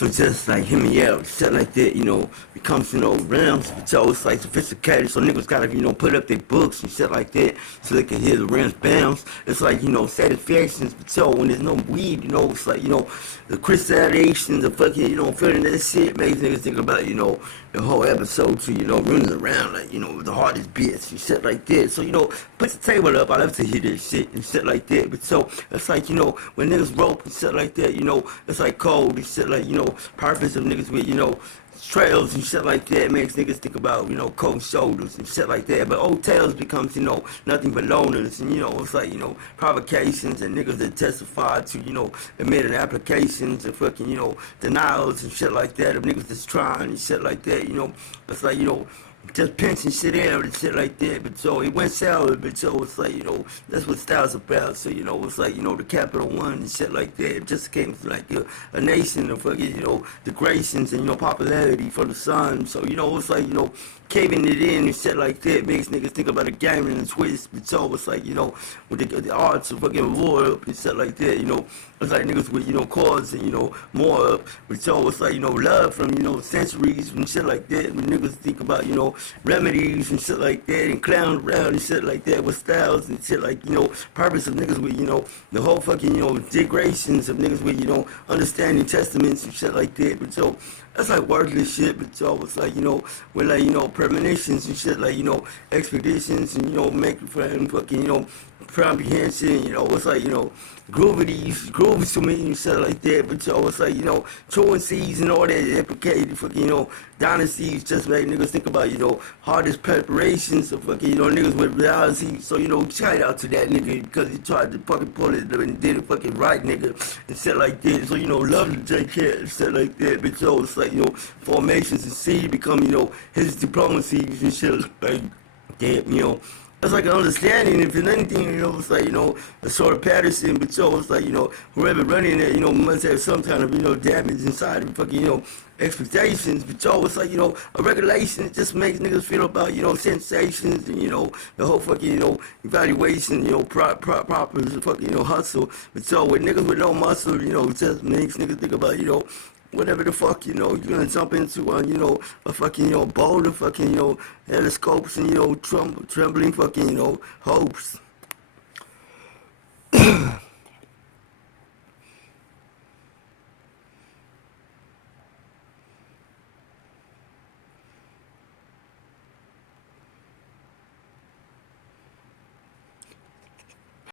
So just like him and yeah, shit like that, becomes, rims, so it's like sophisticated, so niggas gotta, put up their books and shit like that, so they can hear the rims bounce. It's like, satisfactions, but so when there's no weed, it's like, the crystallizations of fucking, feeling that shit makes niggas think about, the whole episode to, running around like, the hardest bits and shit like that. So, put the table up, I love to hear this shit and shit like that. But so, it's like, when niggas rope and shit like that, it's like cold and shit like, purpose of niggas with, trails and shit like that makes niggas think about, cold shoulders and shit like that. But old tales becomes, nothing but loners and, it's like, provocations and niggas that testify to, admitted applications and fucking, denials and shit like that of niggas that's trying and shit like that, it's like, just pinching shit out and shit like that. But so it went sour, but so it's like, that's what style's about. So, it's like, the Capital One and shit like that. It just came to like a nation of fucking, the grations and, popularity for the sun. So, it's like, caving it in and shit like that makes niggas think about a game and a twist. But so it's like, with the arts of fucking war up and shit like that, it's like niggas with, chords and, more up. But so it's like, love from, centuries and shit like that. When niggas think about, remedies and shit like that and clown around and shit like that with styles and shit like, purpose of niggas with, the whole fucking, degradations of niggas with, understanding testaments and shit like that. But so that's like worthless shit, but so it's like, with like, premonitions and shit like, expeditions and, making for fucking, comprehension, it's like, groovies to me and shit like that, but so it's like, truancies and all that implicated fucking, dynasties just make niggas think about, hardest preparations of fucking, niggas with reality. So, shout out to that nigga because he tried to fucking pull it and did it fucking right, nigga, and shit like that. So, love the JK and shit like that, but so it's like, formations and C become, his diplomacies and shit like that, it's like an understanding, if it's anything, it's like, a sort of Patterson, but so it's like, whoever running it, must have some kind of, damage inside of fucking, expectations, but so it's like, a regulation, it just makes niggas feel about, sensations and, the whole fucking, evaluation, proper fucking, hustle, but so with niggas with no muscle, it just makes niggas think about, whatever the fuck, you're gonna jump into a fucking, bowl of fucking, telescopes and, trembling fucking, hopes.